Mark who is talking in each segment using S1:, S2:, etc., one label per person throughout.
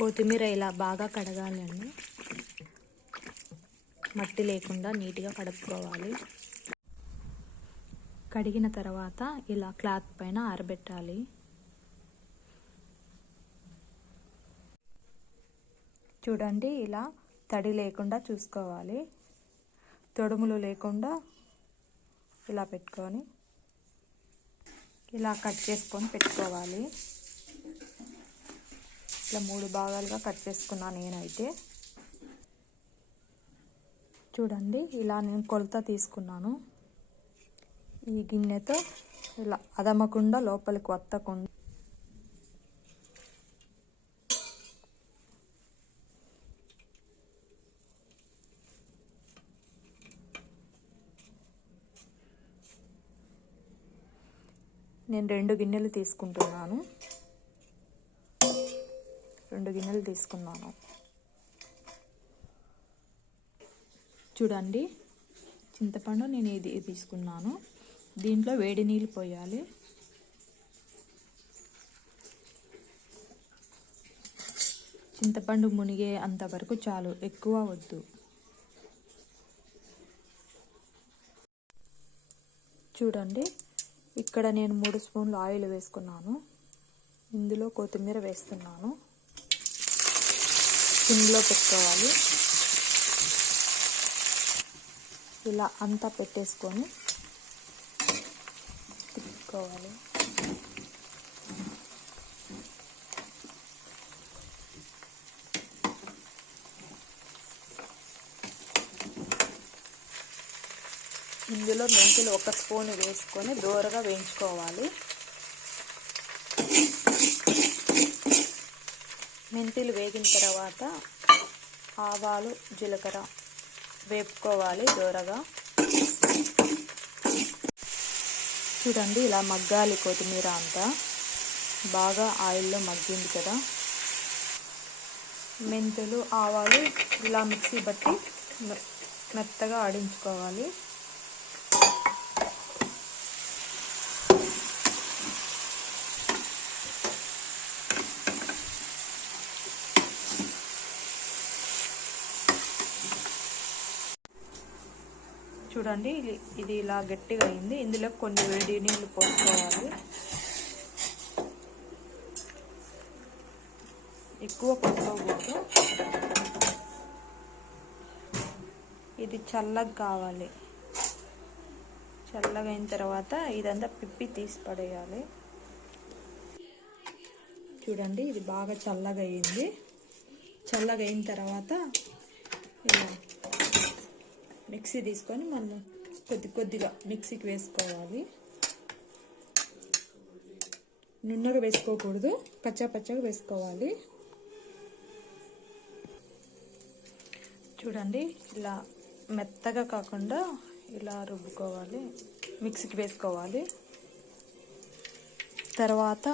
S1: కొత్తిమీర ఇలా బాగా కడగాలండి మట్టి లేకుండా నీట్గా కడుక్కోవాలి. కడిగిన తర్వాత ఇలా క్లాత్ పైన ఆరబెట్టాలి. చూడండి ఇలా తడి లేకుండా చూసుకోవాలి. తొడుములు లేకుండా ఇలా పెట్టుకొని ఇలా కట్ చేసుకొని పెట్టుకోవాలి. ఇట్లా మూడు భాగాలుగా కట్ చేసుకున్నాను నేనైతే. చూడండి ఇలా నేను కొలత తీసుకున్నాను. ఈ గిన్నెతో ఇలా అదమకుండా లోపలికి వత్తకుండా. నేను రెండు గిన్నెలు తీసుకుంటున్నాను. రెండు గిన్నెలు తీసుకున్నాను. చూడండి చింతపండు నేను ఇది తీసుకున్నాను. దీంట్లో వేడి నీళ్ళు పోయాలి. చింతపండు మునిగే అంతవరకు చాలు ఎక్కువ వద్దు. చూడండి ఇక్కడ నేను మూడు స్పూన్లు ఆయిల్ వేసుకున్నాను. ఇందులో కొత్తిమీర వేస్తున్నాను. సిమ్లో పెట్టుకోవాలి. ఇలా అంతా పెట్టేసుకొని తిప్పుకోవాలి. ఇందులో మెంతులు ఒక స్పూన్ వేసుకొని దూరగా వేయించుకోవాలి. మెంతులు వేగిన తర్వాత ఆవాలు జీలకర్ర వేపుకోవాలి దూరగా. చూడండి ఇలా మగ్గాలి కొత్తిమీర అంతా. బాగా ఆయిల్లో మగ్గింది కదా. మెంతులు ఆవాలు ఇలా మిక్సీ బట్టి మెత్తగా ఆడించుకోవాలి. చూడండి ఇది- ఇలా గట్టిగా అయింది. ఇందులో కొన్ని వేడి నీళ్ళు పోసుకోవాలి. ఎక్కువ పోసుకోకూడదు. ఇది చల్లగా కావాలి. చల్లగా అయిన తర్వాత ఇదంతా పిప్పి తీసి పడేయాలి. చూడండి ఇది బాగా చల్లగా అయింది. చల్లగా అయిన తర్వాత మిక్సీ తీసుకొని మనం కొద్ది కొద్దిగా మిక్సీకి వేసుకోవాలి. నున్నగా వేసుకోకూడదు పచ్చా పచ్చగా వేసుకోవాలి. చూడండి ఇలా మెత్తగా కాకుండా ఇలా రుబ్బుకోవాలి మిక్సీకి వేసుకోవాలి. తర్వాత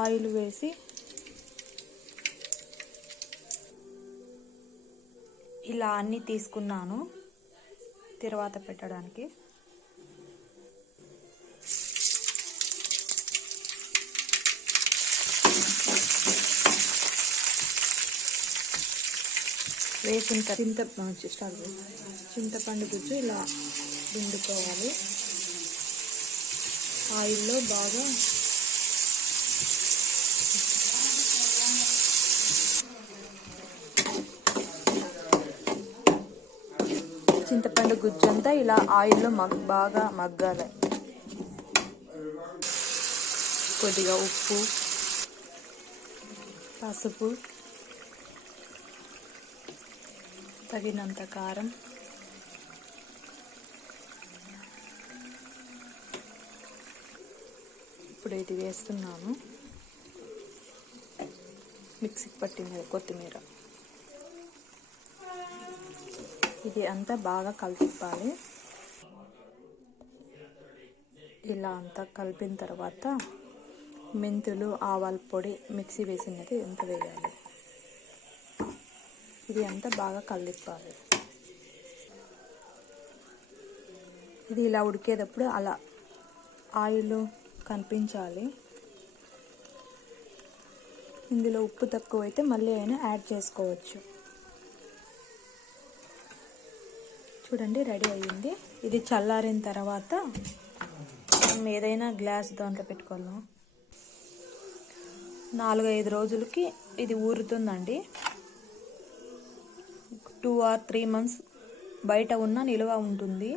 S1: ఆయిల్ వేసి ఇలా అన్నీ తీసుకున్నాను. తర్వాత పెట్టడానికి. వేసిన చింత చింతపండు గుజ్జు ఇలా పిండుకోవాలి. ఆయిల్లో బాగా చింతపండు గుజ్జంతా ఇలా ఆయిల్లో మగ్ బాగా మగ్గాలి. కొద్దిగా ఉప్పు పసుపు తగినంత కారం ఇప్పుడు ఇది వేస్తున్నాము మిక్సీకి పట్టింది కొత్తిమీర. ఇది అంతా బాగా కలిపాలి ఇలా అంతా కలిపిన తర్వాత మెంతులు ఆవాల పొడి మిక్సీ వేసినది ఎంత వేయాలి. ఇది అంతా బాగా కలిపాలి ఇది ఇలా ఉడికేటప్పుడు అలా ఆయిల్ కనిపించాలి. ఇందులో ఉప్పు తక్కువైతే మళ్ళీ అయినా యాడ్ చేసుకోవచ్చు. చూడండి రెడీ అయ్యింది. ఇది చల్లారిన తర్వాత మనం ఏదైనా గ్లాస్ దాంట్లో పెట్టుకోవాలా? నాలుగైదు రోజులకి ఇది ఊరుతుందండి. టూ ఆర్ త్రీ మంత్స్ బయట ఉన్న నిలువ ఉంటుంది.